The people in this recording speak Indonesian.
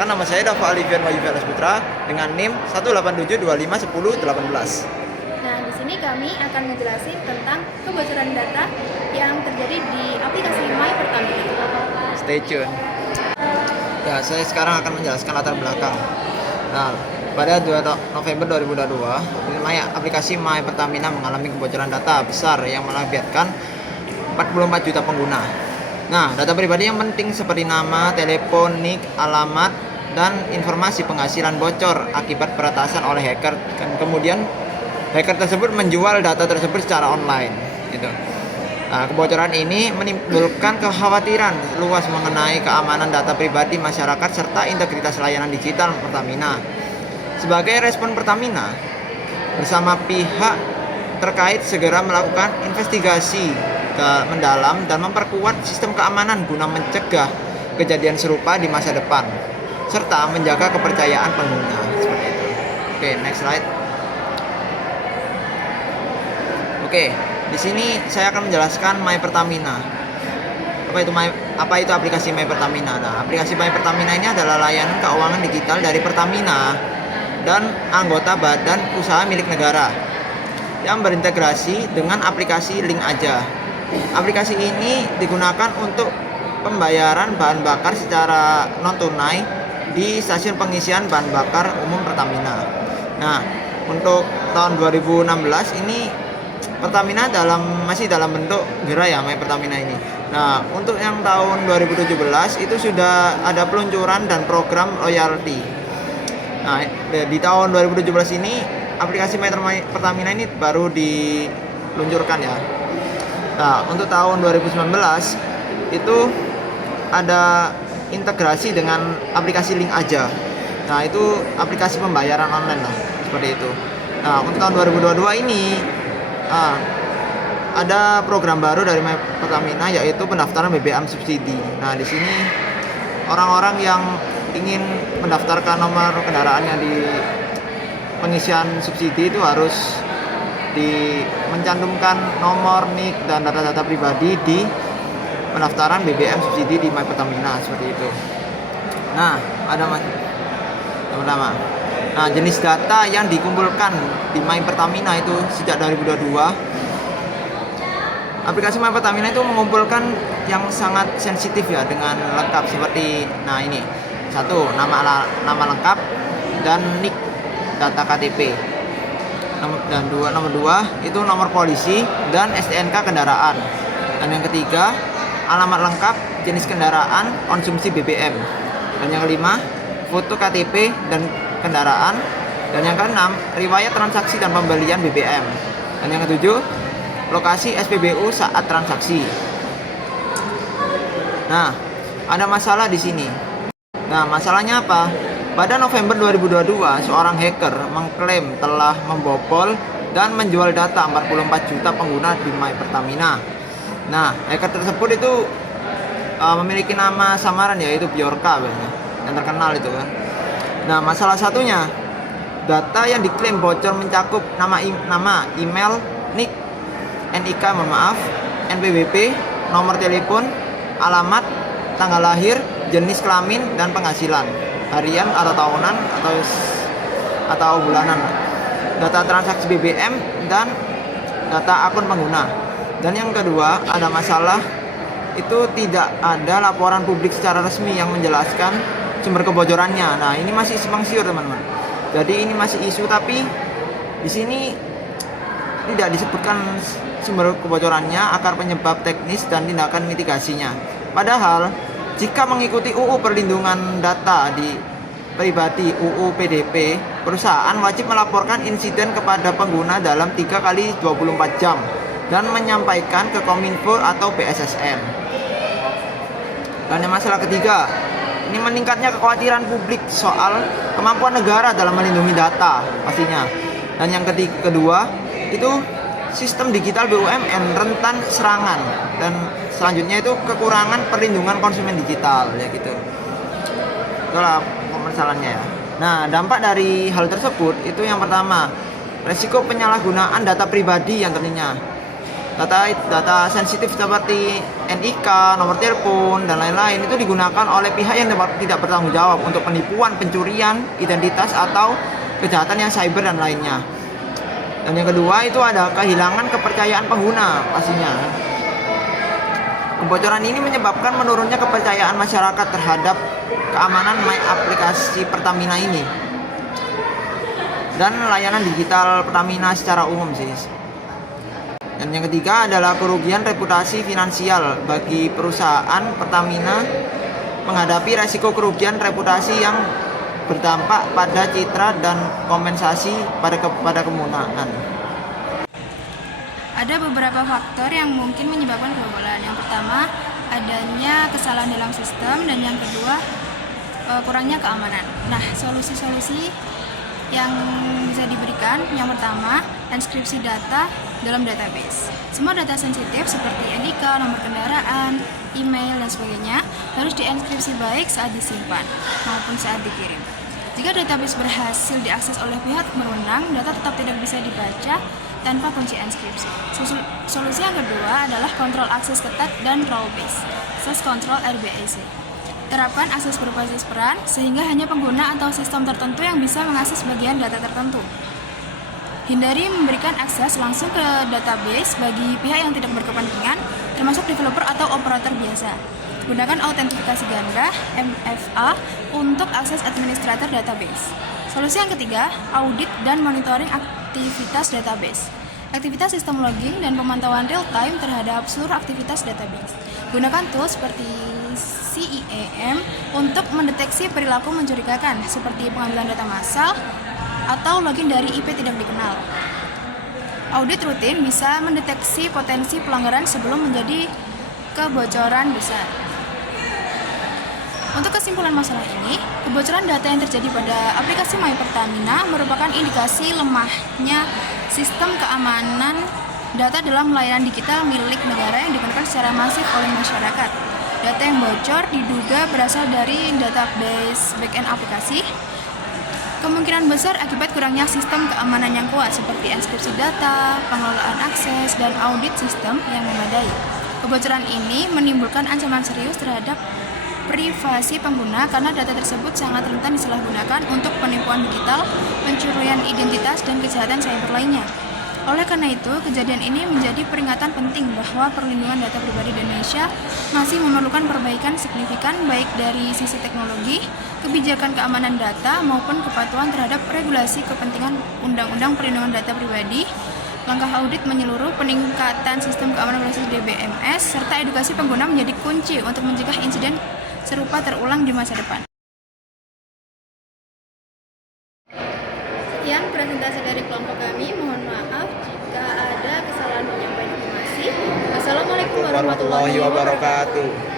Perkenalkan, nama saya Dava Alivian Wahyu Velas Putra dengan NIM 187251018. Nah, di sini kami akan menjelaskan tentang kebocoran data yang terjadi di aplikasi My Pertamina. Stay tune. Ya, saya sekarang akan menjelaskan latar belakang. Nah, pada 2 November 2022, aplikasi My Pertamina mengalami kebocoran data besar yang mengakibatkan 44 juta pengguna. Nah, data pribadi yang penting seperti nama, telepon, NIK, alamat, dan informasi penghasilan bocor akibat peretasan oleh hacker. Dan kemudian hacker tersebut menjual data tersebut secara online. Gitu. Nah, kebocoran ini menimbulkan kekhawatiran luas mengenai keamanan data pribadi masyarakat serta integritas layanan digital Pertamina. Sebagai respon Pertamina bersama pihak terkait segera melakukan investigasi mendalam dan memperkuat sistem keamanan guna mencegah kejadian serupa di masa depan serta menjaga kepercayaan pengguna. Seperti itu. Oke, next slide. Oke, di sini saya akan menjelaskan My Pertamina. Apa itu aplikasi My Pertamina? Nah, aplikasi My Pertamina ini adalah layanan keuangan digital dari Pertamina dan anggota badan usaha milik negara yang berintegrasi dengan aplikasi Link Aja. Aplikasi ini digunakan untuk pembayaran bahan bakar secara non tunai di stasiun pengisian bahan bakar umum Pertamina. Nah, untuk tahun 2016 ini Pertamina masih dalam bentuk gerai ya My Pertamina ini. Nah, untuk yang tahun 2017 itu sudah ada peluncuran dan program loyalty. Nah, di tahun 2017 ini aplikasi My Pertamina ini baru diluncurkan ya. Nah, untuk tahun 2019 itu ada integrasi dengan aplikasi Link Aja. Nah, itu aplikasi pembayaran online lah, seperti itu. Nah, untuk tahun 2022 ini ada program baru dari My Pertamina yaitu pendaftaran BBM subsidi. Nah, di sini orang-orang yang ingin mendaftarkan nomor kendaraannya di pengisian subsidi itu harus mencantumkan nomor NIK dan data-data pribadi di pendaftaran BBM subsidi di My Pertamina, seperti itu. Nah, ada pertama. Nah, jenis data yang dikumpulkan di My Pertamina itu sejak 2022. Aplikasi My Pertamina itu mengumpulkan yang sangat sensitif ya, dengan lengkap seperti ini. 1. Nama lengkap dan NIK data KTP. Dan nomor 2 itu nomor polisi dan STNK kendaraan. Dan yang ketiga, alamat lengkap, jenis kendaraan, konsumsi BBM. Dan yang kelima, foto KTP dan kendaraan. Dan yang keenam, riwayat transaksi dan pembelian BBM. Dan yang ketujuh, lokasi SPBU saat transaksi. Nah, ada masalah di sini. Nah, masalahnya apa? Pada November 2022, seorang hacker mengklaim telah membobol dan menjual data 44 juta pengguna di My Pertamina. Nah, hacker tersebut itu memiliki nama samaran yaitu Bjorka, yang terkenal itu kan. Nah, masalah satunya, data yang diklaim bocor mencakup nama email, NIK, NIK, NPWP, nomor telepon, alamat, tanggal lahir, jenis kelamin, dan penghasilan harian atau tahunan atau bulanan, data transaksi BBM, dan data akun pengguna. Dan yang kedua, ada masalah itu tidak ada laporan publik secara resmi yang menjelaskan sumber kebocorannya. Nah, ini masih simpang siur teman-teman. Jadi ini masih isu, tapi di sini tidak disebutkan sumber kebocorannya, akar penyebab teknis, dan tindakan mitigasinya. Padahal jika mengikuti UU Perlindungan Data Pribadi UU PDP, perusahaan wajib melaporkan insiden kepada pengguna dalam 3 kali 24 jam dan menyampaikan ke Kominfo atau BSSN. Dan yang masalah ketiga, ini meningkatnya kekhawatiran publik soal kemampuan negara dalam melindungi data pastinya. Dan yang kedua, itu sistem digital BUMN rentan serangan, dan selanjutnya itu kekurangan perlindungan konsumen digital ya gitu. Itulah permasalahannya ya. Nah, dampak dari hal tersebut itu yang pertama, resiko penyalahgunaan data pribadi yang ternyata. Data sensitif seperti NIK, nomor telepon, dan lain-lain itu digunakan oleh pihak yang tidak bertanggung jawab untuk penipuan, pencurian identitas, atau kejahatan yang cyber dan lainnya. Dan yang kedua itu ada kehilangan kepercayaan pengguna pastinya. Kebocoran ini menyebabkan menurunnya kepercayaan masyarakat terhadap keamanan My aplikasi Pertamina ini dan layanan digital Pertamina secara umum sih. Dan yang ketiga adalah kerugian reputasi finansial bagi perusahaan Pertamina menghadapi resiko kerugian reputasi yang berdampak pada citra dan kompensasi pada kemunahan. Ada beberapa faktor yang mungkin menyebabkan kebobolan. Yang pertama, adanya kesalahan dalam sistem, dan yang kedua, kurangnya keamanan. Nah, solusi-solusi yang bisa diberikan, yang pertama, enskripsi data dalam database. Semua data sensitif seperti NIK, nomor kendaraan, email, dan sebagainya harus dienkripsi baik saat disimpan maupun saat dikirim. Jika database berhasil diakses oleh pihak berwenang, data tetap tidak bisa dibaca tanpa kunci enskripsi. Solusi yang kedua adalah kontrol akses ketat dan role based, access control RBAC. Terapkan akses berbasis peran sehingga hanya pengguna atau sistem tertentu yang bisa mengakses bagian data tertentu. Hindari memberikan akses langsung ke database bagi pihak yang tidak berkepentingan, termasuk developer atau operator biasa. Gunakan autentifikasi ganda (MFA) untuk akses administrator database. Solusi yang ketiga, audit dan monitoring aktivitas database. Aktivitas sistem logging dan pemantauan real-time terhadap seluruh aktivitas database. Gunakan tools seperti CIEM untuk mendeteksi perilaku mencurigakan seperti pengambilan data massal atau login dari IP tidak dikenal. Audit rutin bisa mendeteksi potensi pelanggaran sebelum menjadi kebocoran besar. Untuk kesimpulan masalah ini, kebocoran data yang terjadi pada aplikasi My Pertamina merupakan indikasi lemahnya sistem keamanan data dalam layanan digital milik negara yang digunakan secara masif oleh masyarakat. Data yang bocor diduga berasal dari database backend aplikasi. Kemungkinan besar akibat kurangnya sistem keamanan yang kuat seperti enskripsi data, pengelolaan akses, dan audit sistem yang memadai. Kebocoran ini menimbulkan ancaman serius terhadap privasi pengguna karena data tersebut sangat rentan disalahgunakan untuk penipuan digital, pencurian identitas, dan kejahatan cyber lainnya. Oleh karena itu, kejadian ini menjadi peringatan penting bahwa perlindungan data pribadi di Indonesia masih memerlukan perbaikan signifikan baik dari sisi teknologi, kebijakan keamanan data, maupun kepatuhan terhadap regulasi kepentingan Undang-Undang Perlindungan Data Pribadi, langkah audit menyeluruh, peningkatan sistem keamanan berbasis DBMS, serta edukasi pengguna menjadi kunci untuk mencegah insiden serupa terulang di masa depan. Sekian presentasi dari kelompok kami. Mohon maaf jika ada kesalahan penyampaian informasi. Wassalamualaikum warahmatullahi wabarakatuh.